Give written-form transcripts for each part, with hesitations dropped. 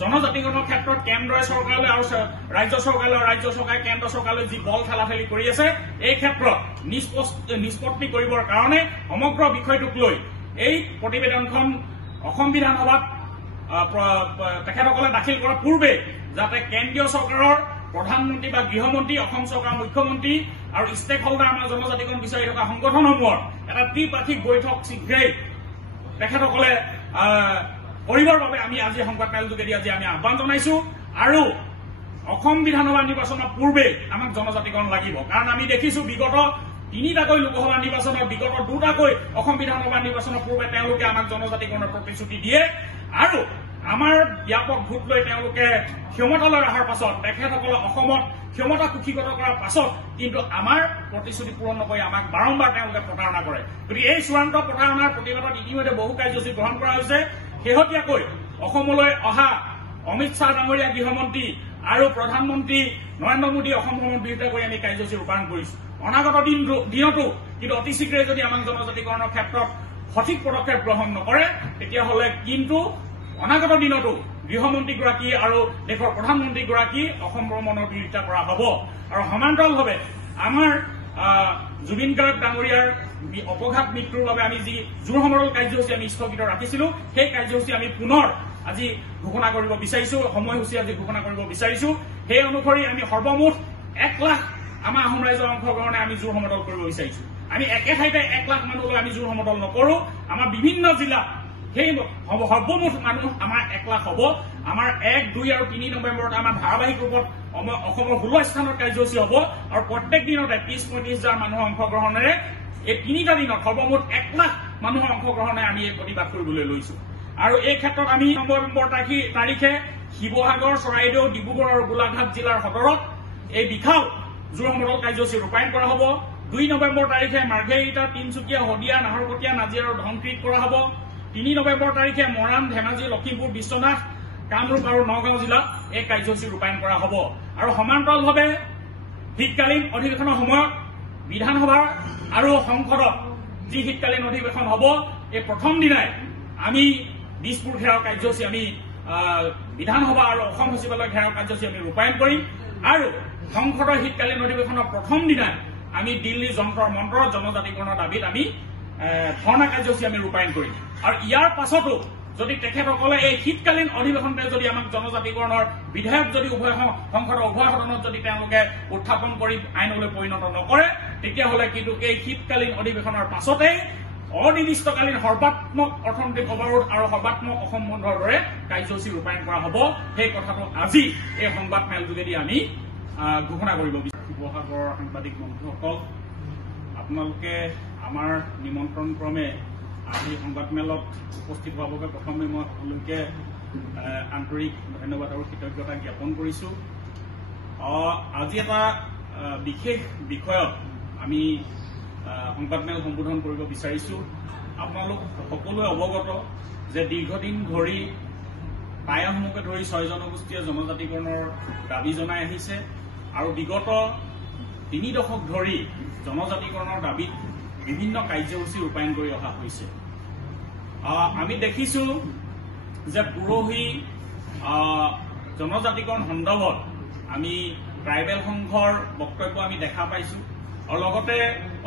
জনজাতিকৰণৰ ক্ষেত্ৰত কেন্দ্ৰীয় চৰকাৰলৈ আৰু ৰাজ্য চৰকাৰে কেন্দ্ৰ চৰকাৰলৈ যি বল ঠেলাঠেলি কৰি আছে, এই ক্ষেত্ৰত নিষ্পত্তি কৰিবৰ কাৰণে সমগ্ৰ বিষয়টোক লৈ এই প্ৰতিবেদনখন অসম বিধানসভাত তেখেতসকলে দাখিল কৰাৰ পূৰ্বে যাতে কেন্দ্ৰীয় চৰকাৰৰ প্ৰধানমন্ত্ৰী বা গৃহমন্ত্ৰী, অসম চৰকাৰৰ মুখ্যমন্ত্ৰী আৰু ষ্টেক হোল্ডাৰ আমাৰ জনজাতিকৰণ বিচাৰি থকা সংগঠনসমূহৰ এটা ত্ৰিপাক্ষিক বৈঠক শীঘ্ৰেই তেখেতসকলে কৰিবৰ বাবে আমি আজি সংবাদমেল যোগেদি আজি আমি আহ্বান জনাইছো। আৰু অসম বিধানসভা নিৰ্বাচনৰ পূৰ্বে আমাক জনজাতিকৰণ লাগিব, কাৰণ আমি দেখিছো বিগত 3টাকৈ লোকসভা নিৰ্বাচনত, বিগত 2টাকৈ অসম বিধানসভা নিৰ্বাচনৰ পূৰ্বে তেওঁলোকে আমাক জনজাতিকৰণৰ প্ৰতিশ্ৰুতি দিয়ে আৰু আমাৰ ব্যাপক ভোট লৈ তেওঁলোকে ক্ষমতালৈ অহাৰ পাছত, তেখেতসকলক অসমত ক্ষমতা কুক্ষিগত কৰাৰ পাছত কিন্তু আমাৰ প্ৰতিশ্ৰুতি পূৰণ নকৰি আমাক বাৰম্বাৰ তেওঁলোকে প্ৰতাৰণা কৰে। গতিকে এই চূড়ান্ত প্ৰতাৰণাৰ প্ৰতিবাদত ইতিমধ্যে বহু কাৰ্যসূচী গ্ৰহণ কৰা হৈছে। শেহতীয়াকৈ অসমলৈ অহা অমিত শ্বাহ ডাঙৰীয়া গৃহমন্ত্ৰী আৰু প্ৰধানমন্ত্ৰী নৰেন্দ্ৰ মোদী অসম ভ্ৰমণ বিৰোধিতা কৰি আমি কাৰ্যসূচী ৰূপায়ণ কৰিছো। অনাগত দিনতো কিন্তু অতি শীঘ্ৰে যদি আমাক জনজাতিকৰণৰ ক্ষেত্ৰত সঠিক পদক্ষেপ গ্ৰহণ নকৰে, তেতিয়াহ'লে কিন্তু অনাগত দিনতো গৃহমন্ত্ৰীগৰাকী আৰু দেশৰ প্ৰধানমন্ত্ৰীগৰাকী অসম ভ্ৰমণৰ বিৰোধিতা কৰা হ'ব। আৰু সমান্তৰালভাৱে আমাৰ জুবিন গাৰ্গ ডাঙৰীয়াৰ অপঘাত মৃত্যুৰ বাবে আমি যি জোৰ সমদল কাৰ্যসূচী আমি স্থগিত ৰাখিছিলো, সেই কাৰ্যসূচী আমি পুনৰ আজি ঘোষণা কৰিব বিচাৰিছো, সময়সূচী আজি ঘোষণা কৰিব বিচাৰিছো। সেই অনুসৰি আমি সৰ্বমুঠ 1 লাখ আমাৰ আহোম ৰাইজৰ অংশগ্ৰহণে আমি জোৰ সমদল কৰিব বিচাৰিছো। আমি একে ঠাইতে 1 লাখ মানুহলৈ আমি জোৰ সমদল নকৰো। আমাৰ বিভিন্ন জিলাত সেই সৰ্বমুঠ মানুহ আমাৰ 1 লাখ হ'ব। আমাৰ 1, 2 আৰু 3 নৱেম্বৰত আমাৰ ধাৰাবাহিক ৰূপত অসমৰ 16 স্থানত কাৰ্যসূচী হ'ব আৰু প্ৰত্যেক দিনতে 30-35 হাজাৰ মানুহৰ অংশগ্ৰহণেৰে এই 3টা দিনত সৰ্বমুঠ 1 লাখ মানুহৰ অংশগ্ৰহণে আমি এই প্ৰতিবাদ কৰিবলৈ লৈছো। আৰু এই ক্ষেত্ৰত আমি নৱেম্বৰ তাৰিখে শিৱসাগৰ, চৰাইদেউ, ডিব্ৰুগড় আৰু গোলাঘাট জিলাৰ সদৰত এই বিশাল জোৰ সমদল কাৰ্যসূচী ৰূপায়ণ কৰা হ'ব। 2 নৱেম্বৰ তাৰিখে মাৰ্ঘেৰিটা, তিনচুকীয়া, শদিয়া, নাহৰকটীয়া, নাজিৰা আৰু ধনশিৰিত কৰা হ'ব। 3 নৱেম্বৰ তাৰিখে মৰাণ, ধেমাজি, লখিমপুৰ, বিশ্বনাথ, কামৰূপ আৰু নগাঁও জিলাত এই কাৰ্যসূচী ৰূপায়ণ কৰা হ'ব। আৰু সমান্তৰালভাৱে শীতকালীন অধিৱেশনৰ সময়ত বিধানসভা আৰু সংসদত যি শীতকালীন অধিৱেশন হ'ব, এই প্ৰথম দিনাই আমি দিছপুৰ ঘেৰাও কাৰ্যসূচী আমি বিধানসভা আৰু অসম সচিবালয় ঘেৰাও কাৰ্যসূচী আমি ৰূপায়ণ কৰিম। আৰু সংসদৰ শীতকালীন অধিৱেশনৰ প্ৰথম দিনাই আমি দিল্লী যন্তৰ মন্তৰত জনজাতিকৰণৰ দাবীত আমি ধৰ্ণা কাৰ্যসূচী আমি ৰূপায়ণ কৰিম। আৰু ইয়াৰ পাছতো যদি তেখেতসকলে এই শীতকালীন অধিৱেশনতে যদি আমাক জনজাতিকৰণৰ বিধেয়ক যদি সংসদৰ উভয় সদনত যদি তেওঁলোকে উত্থাপন কৰি আইনলৈ পৰিণত নকৰে, তেতিয়াহ'লে কিন্তু এই শীতকালীন অধিৱেশনৰ পাছতেই অনিৰ্দিষ্টকালীন সৰ্বাত্মক অৰ্থনৈতিক অৱৰোধ আৰু সৰ্বাত্মক অসম বন্ধৰ দৰে কাৰ্যসূচী ৰূপায়ণ কৰা হ'ব। সেই কথাটো আজি এই সংবাদমেল যোগেদি আমি ঘোষণা কৰিব বিচাৰো। শিৱসাগৰৰ সাংবাদিক বন্ধুসকল, আপোনালোকে আমাৰ নিমন্ত্ৰণ ক্ৰমে আজি সংবাদমেলত উপস্থিত হোৱাৰ বাবে প্ৰথমে মই সকলোকে আন্তৰিক ধন্যবাদ আৰু কৃতজ্ঞতা জ্ঞাপন কৰিছো। আজি এটা বিশেষ বিষয়ত আমি সংবাদমেল সম্বোধন কৰিব বিচাৰিছো। আপোনালোক সকলোৱে অৱগত যে দীৰ্ঘদিন ধৰি টায়াসমূহকে ধৰি 6 জনগোষ্ঠীয়ে জনজাতিকৰণৰ দাবী জনাই আহিছে আৰু বিগত 3 দশক ধৰি জনজাতিকৰণৰ দাবীত বিভিন্ন কাৰ্যসূচী ৰূপায়ণ কৰি অহা হৈছে। আমি দেখিছো যে পুৰহি জনজাতিকৰণ সন্দৰ্ভত আমি ট্ৰাইবেল সংঘৰ বক্তব্য আমি দেখা পাইছো আৰু লগতে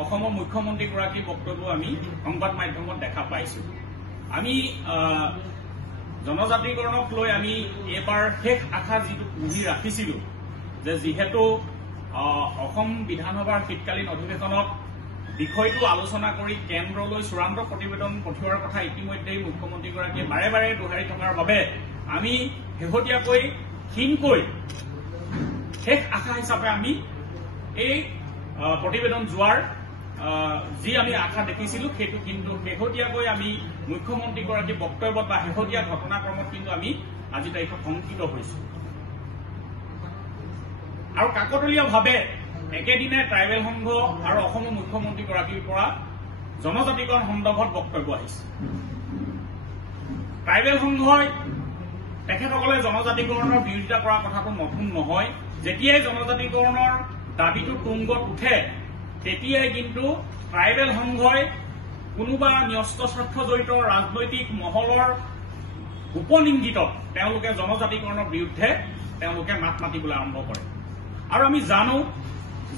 অসমৰ মুখ্যমন্ত্ৰীগৰাকীৰ বক্তব্য আমি সংবাদ মাধ্যমত দেখা পাইছো। আমি জনজাতিকৰণক লৈ আমি এইবাৰ শেষ আশা যিটো পুহি ৰাখিছিলো যে যিহেতু অসম বিধানসভাৰ শীতকালীন অধিৱেশনত বিষয়টো আলোচনা কৰি কেন্দ্ৰলৈ চূড়ান্ত প্ৰতিবেদন পঠিওৱাৰ কথা ইতিমধ্যেই মুখ্যমন্ত্ৰীগৰাকীয়ে বাৰে বাৰে দোহাৰি থকাৰ বাবে আমি শেহতীয়াকৈ ক্ষীণকৈ শেষ আশা হিচাপে আমি এই প্ৰতিবেদন যোৱাৰ যি আমি আশা দেখিছিলো সেইটো কিন্তু শেহতীয়াকৈ আমি মুখ্যমন্ত্ৰীগৰাকীৰ বক্তব্যত বা শেহতীয়া ঘটনাক্ৰমত কিন্তু আমি আজি তাৰিখত শংকিত হৈছো। আৰু কাকতলীয়ভাৱে একেদিনে ট্ৰাইবেল সংঘ আৰু অসমৰ মুখ্যমন্ত্ৰীগৰাকীৰ পৰা জনজাতিকৰণ সন্দৰ্ভত বক্তব্য আহিছে। ট্ৰাইবেল সংঘই তেখেতসকলে জনজাতিকৰণৰ বিৰোধিতা কৰা কথাটো নতুন নহয়। যেতিয়াই জনজাতিকৰণৰ দাবীটো তুংগত উঠে তেতিয়াই কিন্তু ট্ৰাইবেল সংঘই কোনোবা ন্যস্ত স্বাৰ্থ জড়িত ৰাজনৈতিক মহলৰ গোপন ইংগিতত তেওঁলোকে জনজাতিকৰণৰ বিৰুদ্ধে তেওঁলোকে মাত মাতিবলৈ আৰম্ভ কৰে। আৰু আমি জানো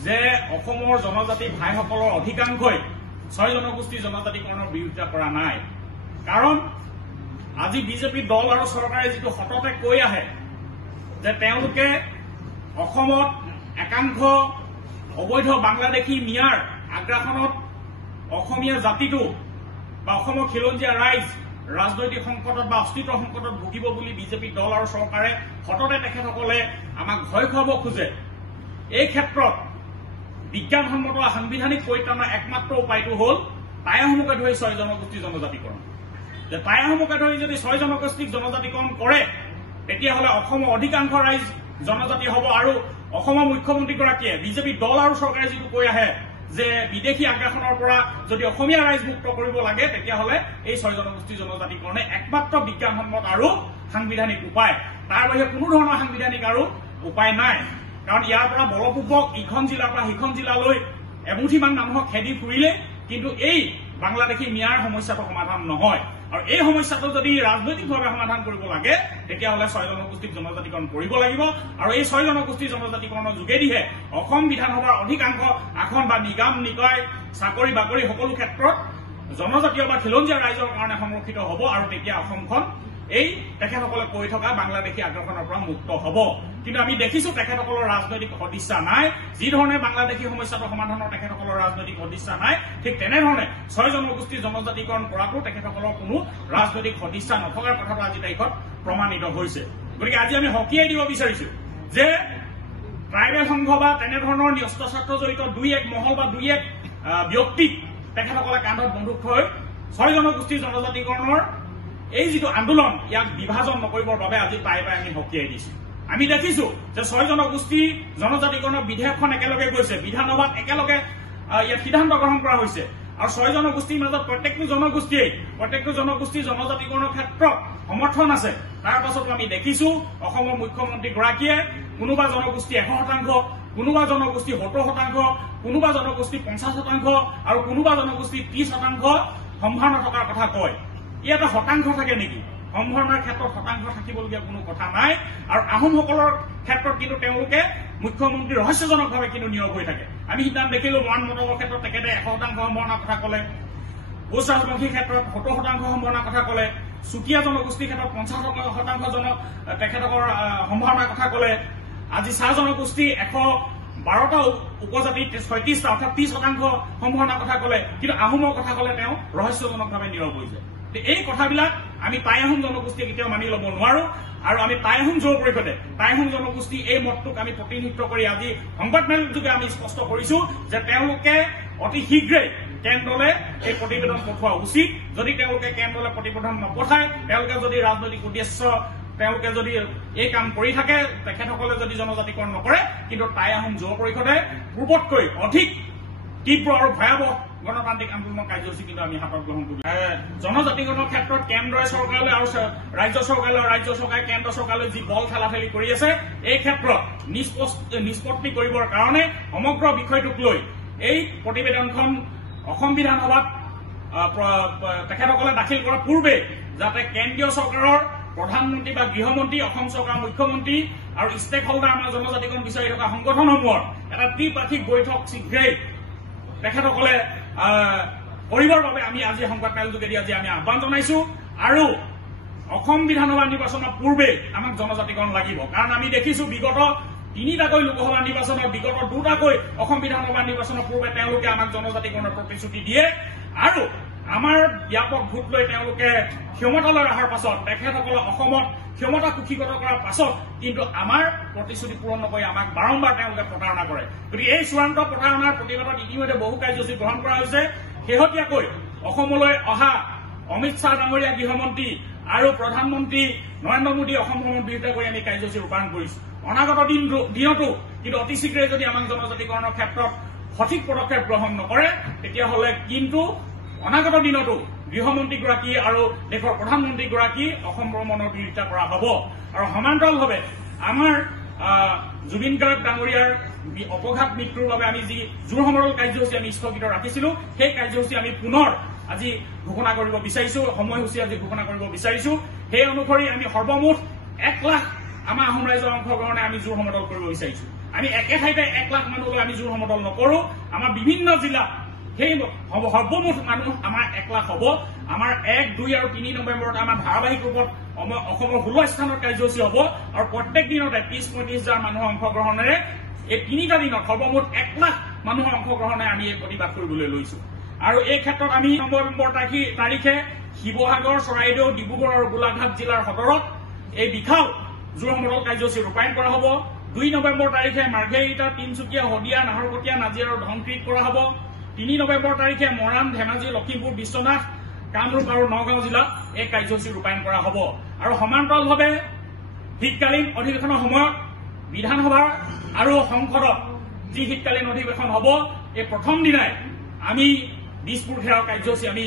যে অসমৰ জনজাতি ভাইসকলৰ অধিকাংশই 6 জনগোষ্ঠীৰ জনজাতিকৰণৰ বিৰোধিতা কৰা নাই। কাৰণ আজি বিজেপি দল আৰু চৰকাৰে যিটো সততে কৈ আহে যে তেওঁলোকে অসমত একাংশ অবৈধ বাংলাদেশী মিয়াৰ আগ্ৰাসনত অসমীয়া জাতিটো বা অসমৰ খিলঞ্জীয়া ৰাইজ ৰাজনৈতিক সংকটত বা অস্তিত্ব সংকটত ভুগিব বুলি বিজেপি দল আৰু চৰকাৰে সততে তেখেতসকলে আমাক ভয় খুৱাব খোজে। এই ক্ষেত্ৰত বিজ্ঞানসন্মত সাংবিধানিক পৰিত্ৰাণৰ একমাত্ৰ উপায়টো হ'ল টাই আহোমকে ধৰি 6 জনগোষ্ঠীৰ জনজাতিকৰণ। যে টাই আহোমকে ধৰি যদি 6 জনগোষ্ঠীক জনজাতিকৰণ কৰে তেতিয়াহ'লে অসমৰ অধিকাংশ ৰাইজ জনজাতি হ'ব। আৰু অসমৰ মুখ্যমন্ত্ৰীগৰাকীয়ে বিজেপি দল আৰু চৰকাৰে যিটো কৈ আহে যে বিদেশী আগ্ৰাসনৰ পৰা যদি অসমীয়া ৰাইজ মুক্ত কৰিব লাগে তেতিয়াহ'লে এই 6 জনগোষ্ঠীৰ জনজাতিকৰণে একমাত্ৰ বিজ্ঞানসন্মত আৰু সাংবিধানিক উপায়। তাৰ বাহিৰে কোনো ধৰণৰ সাংবিধানিক আৰু উপায় নাই। কাৰণ ইয়াৰ পৰা বলপূৰ্বক ইখন জিলাৰ পৰা সিখন জিলালৈ এমুঠিমান মানুহক খেদি ফুৰিলে কিন্তু এই বাংলাদেশী মিয়াৰ সমস্যাটো সমাধান নহয়। আৰু এই সমস্যাটো যদি ৰাজনৈতিকভাৱে সমাধান কৰিব লাগে তেতিয়াহ'লে 6 জনগোষ্ঠীক জনজাতিকৰণ কৰিব লাগিব। আৰু এই 6 জনগোষ্ঠীৰ জনজাতিকৰণৰ যোগেদিহে অসম বিধানসভাৰ অধিকাংশ আসন বা নিগম নিকায় চাকৰি বাকৰি সকলো ক্ষেত্ৰত জনজাতীয় বা খিলঞ্জীয়া ৰাইজৰ কাৰণে সংৰক্ষিত হ'ব। আৰু তেতিয়া অসমখন এই তেখেতসকলে কৈ থকা বাংলাদেশী আগ্ৰাসনৰ পৰা মুক্ত হ'ব। কিন্তু আমি দেখিছো তেখেতসকলৰ ৰাজনৈতিক সদিচ্ছা নাই। যি ধৰণে বাংলাদেশী সমস্যাটো সমাধানৰ তেখেতসকলৰ ৰাজনৈতিক সদিচ্ছা নাই, ঠিক তেনেধৰণে 6 জনগোষ্ঠীৰ জনজাতিকৰণ কৰাটো তেখেতসকলৰ কোনো ৰাজনৈতিক সদিচ্ছা নথকাৰ কথাটো আজি তাৰিখত প্ৰমাণিত হৈছে। গতিকে আজি আমি সকীয়াই দিব বিচাৰিছো যে ট্ৰাইবেল সংঘ বা তেনেধৰণৰ অস্ত্ৰশস্ত্ৰ জড়িত 2-1 মহল বা 2-1 ব্যক্তিক তেখেতসকলে কান্ধত বন্দুক থৈ 6 জনগোষ্ঠীৰ জনজাতিকৰণৰ এই যিটো আন্দোলন ইয়াক বিভাজন নকৰিবৰ বাবে আজি প্ৰায় আমি সকীয়াই দিছো। আমি দেখিছো যে 6 জনগোষ্ঠী জনজাতিকৰণৰ বিধেয়কখন একেলগে গৈছে, বিধানসভাত একেলগে ইয়াত সিদ্ধান্ত গ্ৰহণ কৰা হৈছে। আৰু 6 জনগোষ্ঠীৰ মাজত প্ৰত্যেকটো জনগোষ্ঠীৰ জনজাতিকৰণৰ ক্ষেত্ৰত সমৰ্থন আছে। তাৰ পাছতো আমি দেখিছো অসমৰ মুখ্যমন্ত্ৰীগৰাকীয়ে কোনোবা জনগোষ্ঠী 100%, কোনোবা জনগোষ্ঠী 70%, কোনোবা জনগোষ্ঠী 50% আৰু কোনোবা জনগোষ্ঠী 30% সম্ভাৱনা থকাৰ কথা কয়। ইয়াতে শতাংশ থাকে নেকি? সম্ভাৱনাৰ ক্ষেত্ৰত শতাংশ থাকিবলগীয়া কোনো কথা নাই। আৰু আহোমসকলৰ ক্ষেত্ৰত কিন্তু তেওঁলোকে মুখ্যমন্ত্ৰী ৰহস্যজনকভাৱে কিন্তু নিয়োগ হৈ থাকে। আমি সিদ্ধান্ত দেখিলো মৰাণ মটকৰ ক্ষেত্ৰত তেখেতে 100% সম্ভাৱনাৰ কথা ক'লে, কোচ ৰাজবংশীৰ ক্ষেত্ৰত 70% সম্ভাৱনাৰ কথা ক'লে, চুতীয়া জনগোষ্ঠীৰ ক্ষেত্ৰত 50% তেখেতকৰ সম্ভাৱনাৰ কথা ক'লে। আজি চাহ জনগোষ্ঠী 112টা উপজাতি 36টা অৰ্থাৎ 30% সম্ভাৱনাৰ কথা ক'লে। কিন্তু আহোমৰ কথা ক'লে তেওঁ ৰহস্যজনকভাৱে নীৰৱ হৈ যায়। এই কথাবিলাক আমি টাই আহোম জনগোষ্ঠীয়ে কেতিয়াও মানি ল'ব নোৱাৰো। আৰু আমি টাই আহোম যুৱ পৰিষদে টাই আহোম জনগোষ্ঠী এই মতটোক আমি প্ৰতিনিধিত্ব কৰি আজি সংবাদমেল যোগে আমি স্পষ্ট কৰিছো যে তেওঁলোকে অতি শীঘ্ৰেই কেন্দ্ৰলৈ এই প্ৰতিবেদন পঠোৱা উচিত। যদি তেওঁলোকে কেন্দ্ৰলৈ প্ৰতিবেদন নপঠায়, তেওঁলোকে যদি ৰাজনৈতিক উদ্দেশ্য তেওঁলোকে যদি এই কাম কৰি থাকে, তেখেতসকলে যদি জনজাতিকৰণ নকৰে, কিন্তু টাই আহোম যুৱ পৰিষদে পূৰ্বতকৈ অধিক তীব্ৰ আৰু ভয়াৱহ গণতান্ত্ৰিক আন্দোলনৰ কাৰ্যসূচী কিন্তু আমি হাতত গ্ৰহণ কৰিম। জনজাতিকৰণৰ ক্ষেত্ৰত কেন্দ্ৰীয় চৰকাৰলৈ আৰু ৰাজ্য চৰকাৰে কেন্দ্ৰ চৰকাৰলৈ যি বল ঠেলাঠেলি কৰি আছে, এই ক্ষেত্ৰত নিষ্পত্তি কৰিবৰ কাৰণে সমগ্ৰ বিষয়টোক লৈ এই প্ৰতিবেদনখন অসম বিধানসভাত তেখেতসকলে দাখিল কৰাৰ পূৰ্বে যাতে কেন্দ্ৰীয় চৰকাৰৰ প্ৰধানমন্ত্ৰী বা গৃহমন্ত্ৰী, অসম চৰকাৰৰ মুখ্যমন্ত্ৰী আৰু ষ্টেক হোল্ডাৰ আমাৰ জনজাতিকৰণ বিচাৰি থকা সংগঠনসমূহৰ এটা ত্ৰিপাক্ষিক বৈঠক শীঘ্ৰেই তেখেতসকলে কৰিবৰ বাবে আমি আজি সংবাদমেল যোগেদি আজি আমি আহ্বান জনাইছো। আৰু অসম বিধানসভা নিৰ্বাচনৰ পূৰ্বে আমাক জনজাতিকৰণ লাগিব। কাৰণ আমি দেখিছো বিগত 3টাকৈ লোকসভা নিৰ্বাচনত, বিগত 2টাকৈ অসম বিধানসভা নিৰ্বাচনৰ পূৰ্বে তেওঁলোকে আমাক জনজাতিকৰণৰ প্ৰতিশ্ৰুতি দিয়ে। আৰু আমাৰ ব্যাপক ভোট লৈ তেওঁলোকে ক্ষমতালৈ অহাৰ পাছত, তেখেতসকলক অসমত ক্ষমতা কুক্ষিগত কৰাৰ পাছত কিন্তু আমাৰ প্ৰতিশ্ৰুতি পূৰণ নকৰি আমাক বাৰম্বাৰ তেওঁলোকে প্ৰতাৰণা কৰে। গতিকে এই চূড়ান্ত প্ৰতাৰণাৰ প্ৰতিবাদত ইতিমধ্যে বহু কাৰ্যসূচী গ্ৰহণ কৰা হৈছে। শেহতীয়াকৈ অসমলৈ অহা অমিত শ্বাহ ডাঙৰীয়া গৃহমন্ত্ৰী আৰু প্ৰধানমন্ত্ৰী নৰেন্দ্ৰ মোদী অসম ভ্ৰমণ বিৰোধিতা কৰি আমি কাৰ্যসূচী ৰূপায়ণ কৰিছো। অনাগত দিনতো কিন্তু অতি শীঘ্ৰে যদি আমাক জনজাতিকৰণৰ ক্ষেত্ৰত সঠিক পদক্ষেপ গ্ৰহণ নকৰে, তেতিয়াহ'লে কিন্তু অনাগত দিনতো গৃহমন্ত্ৰীগৰাকী আৰু দেশৰ প্ৰধানমন্ত্ৰীগৰাকী অসম ভ্ৰমণৰ বিৰোধিতা কৰা হ'ব। আৰু সমান্তৰালভাৱে আমাৰ জুবিন গাৰ্গ ডাঙৰীয়াৰ অপঘাত মৃত্যুৰ বাবে আমি যি জোৰ সমৰল কাৰ্যসূচী আমি স্থগিত ৰাখিছিলো, সেই কাৰ্যসূচী আমি পুনৰ আজি ঘোষণা কৰিব বিচাৰিছো, সময়সূচী আজি ঘোষণা কৰিব বিচাৰিছো। সেই অনুসৰি আমি সৰ্বমুঠ 1 লাখ আমাৰ আহোম ৰাইজৰ অংশগ্ৰহণে আমি জোৰ সমদল কৰিব বিচাৰিছো। আমি একে ঠাইতে 1 লাখ মানুহলৈ আমি জোৰ সমদল নকৰো। আমাৰ বিভিন্ন জিলাত সেই সৰ্বমুঠ মানুহ আমাৰ 1 লাখ হ'ব। আমাৰ 1, 2 আৰু 3 নৱেম্বৰত আমাৰ ধাৰাবাহিক ৰূপত অসমৰ 16 স্থানত কাৰ্যসূচী হ'ব আৰু প্ৰত্যেক দিনতে 30-35 হাজাৰ মানুহৰ অংশগ্ৰহণেৰে এই 3টা দিনত সৰ্বমুঠ 1 লাখ মানুহৰ অংশগ্ৰহণে আমি এই প্ৰতিবাদ কৰিবলৈ লৈছো। আৰু এই ক্ষেত্ৰত আমি নৱেম্বৰ তাৰিখে শিৱসাগৰ, চৰাইদেউ, ডিব্ৰুগড় আৰু গোলাঘাট জিলাৰ সদৰত এই বিশাল জোৰ সমদল কাৰ্যসূচী ৰূপায়ণ কৰা হ'ব। 2 নৱেম্বৰ তাৰিখে মাৰ্ঘেৰিটা, তিনচুকীয়া, শদিয়া, নাহৰকটীয়া, নাজিৰা আৰু ধনশিৰি কৰা হ'ব। 3 নৱেম্বৰ তাৰিখে মৰাণ, ধেমাজি, লখিমপুৰ, বিশ্বনাথ, কামৰূপ আৰু নগাঁও জিলাত এই কাৰ্যসূচী ৰূপায়ণ কৰা হ'ব। আৰু সমান্তৰালভাৱে শীতকালীন অধিৱেশনৰ সময়ত বিধানসভা আৰু সংসদত যি শীতকালীন অধিৱেশন হ'ব, এই প্ৰথম দিনাই আমি দিছপুৰ ঘেৰাও কাৰ্যসূচী আমি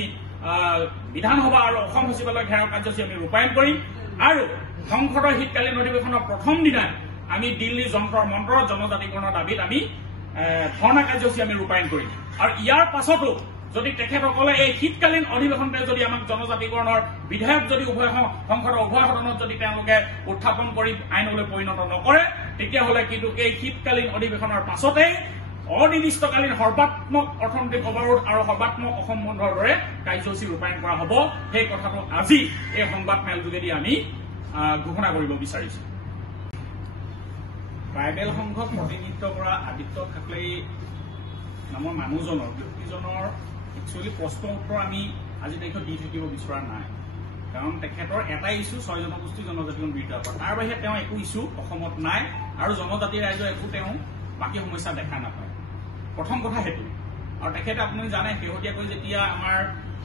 বিধানসভা আৰু অসম সচিবালয় ঘেৰাও কাৰ্যসূচী আমি ৰূপায়ণ কৰিম। আৰু সংসদৰ শীতকালীন অধিৱেশনৰ প্ৰথম দিনাই আমি দিল্লী যন্তৰ মন্তৰত জনজাতিকৰণৰ দাবীত আমি ধৰ্ণা কাৰ্যসূচী আমি ৰূপায়ণ কৰিম। আৰু ইয়াৰ পাছতো যদি তেখেতসকলে এই শীতকালীন অধিৱেশনতে যদি আমাক জনজাতিকৰণৰ বিধেয়ক যদি সংসদৰ উভয় সদনত যদি তেওঁলোকে উত্থাপন কৰি আইনলৈ পৰিণত নকৰে, তেতিয়াহ'লে কিন্তু এই শীতকালীন অধিৱেশনৰ পাছতেই অনিৰ্দিষ্টকালীন সৰ্বাত্মক অৰ্থনৈতিক অৱৰোধ আৰু সৰ্বাত্মক অসম বন্ধৰ দৰে কাৰ্যসূচী ৰূপায়ণ কৰা হ'ব। সেই কথাটো আজি এই সংবাদ মেল যোগেদি আমি ঘোষণা কৰিব বিচাৰিছো। ট্ৰাইবেল সংঘক প্ৰতিনিধিত্ব কৰা আদিত্য ঠাকৰে নামৰ মানুহজনৰ ব্যক্তিজনৰ একচুৱেলি প্ৰশ্ন উত্তৰ আমি আজি তাৰিখত দি থাকিব বিচৰা নাই। কাৰণ তেখেতৰ এটাই ইছ্যু 6 জনগোষ্ঠী জনজাতিকৰণ বিৰোধিতা কৰা। তাৰ বাহিৰে তেওঁ একো ইছ্যু অসমত নাই আৰু জনজাতি ৰাইজৰ একো তেওঁ বাকী সমস্যা দেখা নাপায়। প্ৰথম কথা সেইটো। আৰু তেখেতে আপুনি জানে শেহতীয়াকৈ যেতিয়া আমাৰ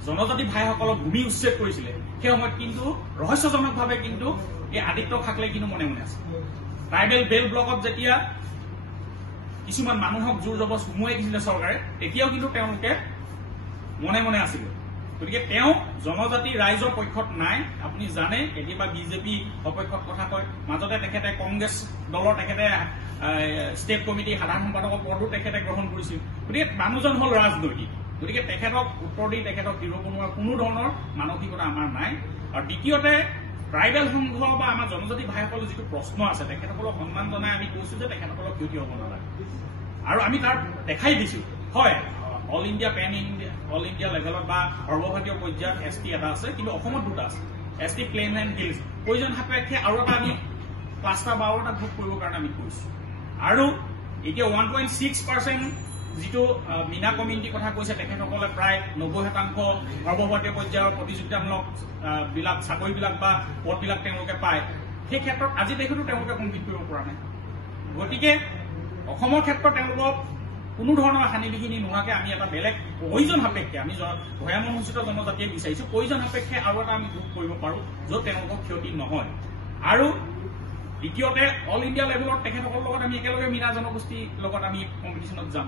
জনজাতি ভাইসকলক ভূমি উচ্ছেদ কৰিছিলে, সেই সময়ত কিন্তু ৰহস্যজনকভাৱে কিন্তু এই আদিত্য ঠাকৰে কিন্তু মনে মনে আছে। ট্ৰাইবেল বেল ব্লকত যেতিয়া কিছুমান মানুহক জোৰ জবজ সুমুৱাই দিছিলে চৰকাৰে, তেতিয়াও কিন্তু তেওঁলোকে মনে মনে আছিলে। গতিকে তেওঁ জনজাতি ৰাইজৰ পক্ষত নাই। আপুনি জানে কেতিয়াবা বিজেপি সপক্ষত কথা কয়, মাজতে তেখেতে কংগ্ৰেছ দলৰ তেখেতে ষ্টেট কমিটি সাধাৰণ সম্পাদকৰ পদো তেখেতে গ্ৰহণ কৰিছিল। গতিকে মানুহজন হ'ল ৰাজনৈতিক। গতিকে তেখেতক উত্তৰ দি তেখেতক হিৰ' বনোৱাৰ কোনো ধৰণৰ মানসিকতা আমাৰ নাই। আৰু দ্বিতীয়তে ট্ৰাইবেল সংঘ বা আমাৰ জনজাতি ভাইসকলৰ যিটো প্ৰশ্ন আছে, তেখেতসকলক সন্মান জনাই আমি কৈছো যে তেখেতসকলক ক্ষতি হ'ব নালাগে। আৰু আমি তাৰ দেখাই দিছো, হয় অল ইণ্ডিয়া লেভেলত বা সৰ্বভাৰতীয় পৰ্যায়ত ST এটা আছে, কিন্তু অসমত 2টা আছে, ST প্লেইন এণ্ড হিলছ। প্ৰয়োজন সাপেক্ষে আৰু এটা আমি 5টা বা 12টা গ্ৰুপ কৰিবৰ কাৰণে আমি কৈছো। আৰু এতিয়া 1.6% যিটো মিনা কমিউনিটিৰ কথা কৈছে, তেখেতসকলে প্ৰায় 90% সৰ্বভাৰতীয় পৰ্যায়ৰ প্ৰতিযোগিতামূলক চাকৰিবিলাক বা পদবিলাক তেওঁলোকে পায়। সেই ক্ষেত্ৰত আজি তাৰিখতো তেওঁলোকে কম্পিট কৰিব পৰা নাই। গতিকে অসমৰ ক্ষেত্ৰত তেওঁলোকক কোনো ধৰণৰ হানি বিঘিনি নোহোৱাকৈ আমি এটা বেলেগ প্ৰয়োজন সাপেক্ষে আমি ভয়ামনুচিত জনজাতিয়ে বিচাৰিছো, প্ৰয়োজন সাপেক্ষে আৰু এটা আমি গ্ৰুপ কৰিব পাৰো য'ত তেওঁলোকৰ ক্ষতি নহয়। আৰু দ্বিতীয়তে অল ইণ্ডিয়া লেভেলত তেখেতসকলৰ লগত আমি একেলগে মিনা জনগোষ্ঠীৰ লগত আমি কম্পিটিশ্যনত যাম।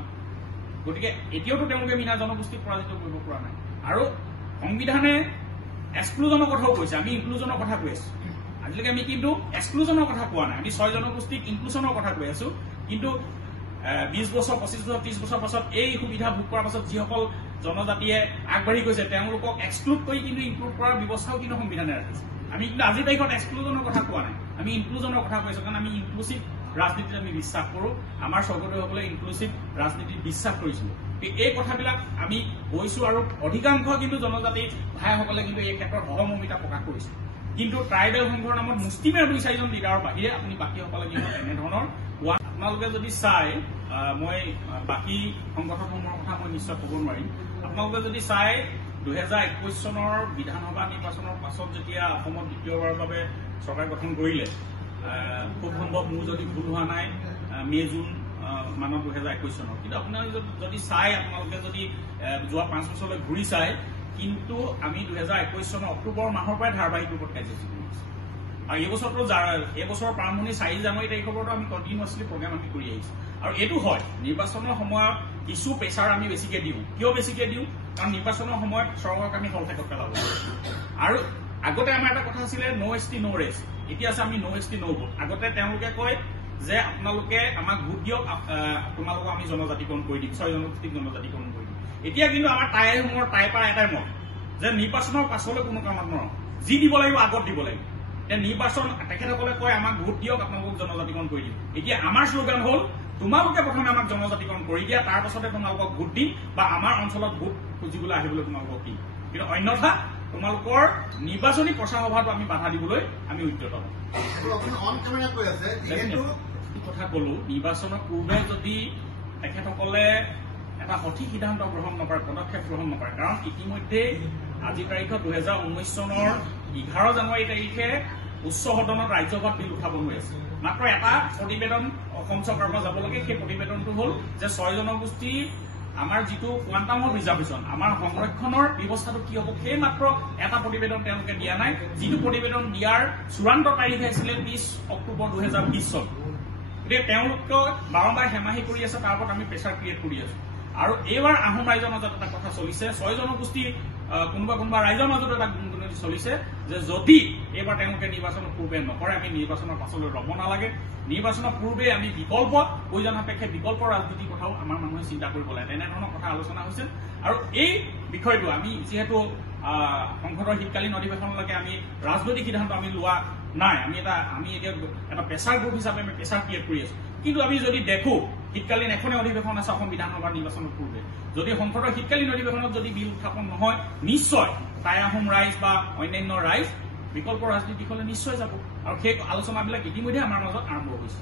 গতিকে এতিয়াওতো তেওঁলোকে মিনা জনগোষ্ঠীক পৰাজিত কৰিব পৰা নাই। আৰু সংবিধানে এক্সক্লুজনৰ কথাও কৈছে, আমি ইনক্লুজনৰ কথা কৈ আছো। আজিলৈকে আমি কিন্তু এক্সক্লুজনৰ কথা কোৱা নাই, আমি 6 জনগোষ্ঠীক ইনক্লুজনৰ কথা কৈ আছো। কিন্তু 20 বছৰ, 25 বছৰ, 30 বছৰ পাছত এই সুবিধা ভোগ কৰাৰ পাছত যিসকল জনজাতিয়ে আগবাঢ়ি গৈছে, তেওঁলোকক এক্সক্লুড কৰি কিন্তু ইনক্লুড কৰাৰ ব্যৱস্থাও কিন্তু সংবিধানে ৰাখিছে। আমি কিন্তু আজি তাৰিখত এক্সক্লুজনৰ কথা কোৱা নাই, আমি ইনক্লুজনৰ কথা কৈছো। কাৰণ আমি ইনক্লুচিভ ৰাজনীতিত আমি বিশ্বাস কৰো, আমাৰ স্বৰ্গদেউসকলে ইনক্লুচিভ ৰাজনীতিত বিশ্বাস কৰিছিলো। এই কথাবিলাক আমি কৈছো আৰু অধিকাংশ কিন্তু জনজাতি ভাইসকলে কিন্তু এই ক্ষেত্ৰত সহমৰ্মিতা প্ৰকাশ কৰিছে। কিন্তু ট্ৰাইবেল সংঘৰ নামত মুষ্টিমেয় 2-4জন লিডাৰৰ বাহিৰে আপুনি বাকীসকলে কিন্তু এনেধৰণৰ আপোনালোকে যদি চাই, মই বাকী সংগঠনসমূহৰ কথা মই নিশ্চয় ক'ব নোৱাৰিম। আপোনালোকে যদি চাই 2021 চনৰ বিধানসভা নিৰ্বাচনৰ পাছত যেতিয়া অসমত দ্বিতীয়বাৰৰ বাবে চৰকাৰ গঠন কৰিলে, খুব সম্ভৱ মোৰ যদি ভুল হোৱা নাই মে-জুন মানত 2021 চনৰ। কিন্তু আপোনালোকে যদি চাই, আপোনালোকে যদি যোৱা 5 বছৰলৈ ঘূৰি চাই, কিন্তু আমি 2021 চনৰ অক্টোবৰ মাহৰ পৰাই ধাৰাবাহিক ৰূপত কাৰ্যসূচী কৰিছো। আৰু এইবছৰৰ প্ৰাৰম্ভণি 4 জানুৱাৰী তাৰিখৰ পৰা আমি কণ্টিনিউৱাছলি প্ৰগ্ৰেম আমি কৰি আহিছো। আৰু এইটো হয়, নিৰ্বাচনৰ সময়ত কিছু প্ৰেছাৰ আমি বেছিকে দিওঁ। কিয় বেছিকে দিওঁ? কাৰণ নিৰ্বাচনৰ সময়ত চৰকাৰক আমি হলঠেকত পেলাব। আৰু আগতে আমাৰ এটা কথা আছিলে ন' ST ন' ৰেষ্ট, এতিয়া আছে আমি ন' ST ন' ভোট। আগতে তেওঁলোকে কয় যে আপোনালোকে আমাক ভোট দিয়ক, তোমালোকক আমি জনজাতিকৰণ কৰি দিম, 6 জনগোষ্ঠীক জনজাতিকৰণ কৰি দিম। এতিয়া কিন্তু আমাৰ টাইসমূহৰ টাইৰ পৰা এটাই মত যে নিৰ্বাচনৰ পাছলৈ কোনো কামত নৰওঁ। যি দিব লাগিব আগত দিব লাগিব। নিৰ্বাচন তেখেতসকলে কয় আমাক ভোট দিয়ক, আপোনালোকক জনজাতিকৰণ কৰি দিম। এতিয়া আমাৰ শ্লোগান হ'ল তোমালোকে প্ৰথমে আমাক জনজাতিকৰণ কৰি দিয়া, তাৰ পাছতে তোমালোকক ভোট দিম বা আমাৰ অঞ্চলত ভোট খুজিবলৈ আহিবলৈ তোমালোকক দিম। কিন্তু অন্যথা তোমালোকৰ নিৰ্বাচনী প্ৰচাৰ সভাটো আমি বাধা দিবলৈ আমি উদ্যত হম। কথা কলো, নিৰ্বাচনৰ পূৰ্বে যদি তেখেতসকলে এটা সঠিক সিদ্ধান্ত গ্ৰহণ নকৰে, পদক্ষেপ গ্ৰহণ নকৰে, কাৰণ ইতিমধ্যে আজি তাৰিখত 2019 চনৰ 11 জানুৱাৰী তাৰিখে উচ্চ সদনত ৰাজ্যসভাত বিল উত্থাপন হৈ আছে। মাত্ৰ এটা প্ৰতিবেদন অসম চৰকাৰৰ পৰা যাব লাগে, সেই প্ৰতিবেদনটো হ'ল যে 6 জনগোষ্ঠী আমাৰ যিটো কোৱান্টাম অফ ৰিজাৰ্ভেশ্যন, আমাৰ সংৰক্ষণৰ ব্যৱস্থাটো কি হ'ব, সেই মাত্ৰ এটা প্ৰতিবেদন তেওঁলোকে দিয়া নাই। যিটো প্ৰতিবেদন দিয়াৰ চূড়ান্ত তাৰিখ আছিলে 30 অক্টোবৰ 2020 চন। গতিকে তেওঁলোকে বাৰম্বাৰ হেমাহি কৰি আছে, তাৰ ওপৰত আমি প্ৰেছাৰ ক্ৰিয়েট কৰি আছো। আৰু এইবাৰ আহোম ৰাইজৰ মাজত এটা কথা চলিছে, 6 জনগোষ্ঠী কোনোবা ৰাইজৰ মাজত এটা গুণগুণনি চলিছে যে যদি এইবাৰ তেওঁলোকে নিৰ্বাচনৰ পূৰ্বে নকৰে, আমি নিৰ্বাচনৰ পাছলৈ ৰব নালাগে। নিৰ্বাচনৰ পূৰ্বে আমি বিকল্প প্ৰয়োজন সাপেক্ষে বিকল্প ৰাজনীতিৰ কথাও আমাৰ মানুহে চিন্তা কৰিব লাগে। তেনেধৰণৰ কথা আলোচনা হৈছে। আৰু এই বিষয়টো আমি যিহেতু সংসদৰ শীতকালীন অধিৱেশনলৈকে আমি ৰাজনৈতিক সিদ্ধান্ত আমি লোৱা নাই, আমি এতিয়া এটা প্ৰেছাৰ গ্ৰুপ হিচাপে আমি প্ৰেছাৰ ক্ৰিয়েট কৰি আছো। কিন্তু আমি যদি দেখো শীতকালীন এখনে অধিৱেশন আছে অসম বিধানসভাৰ নিৰ্বাচনৰ পূৰ্বে, যদি সংসদৰ শীতকালীন অধিৱেশনত যদি বিল উত্থাপন নহয়, নিশ্চয় টাই আহোম ৰাইজ বা অন্যান্য ৰাইজ বিকল্প ৰাজনীতিৰ দিশলৈ নিশ্চয় যাব। আৰু সেই আলোচনাবিলাক ইতিমধ্যে আমাৰ মাজত আৰম্ভ হৈছে।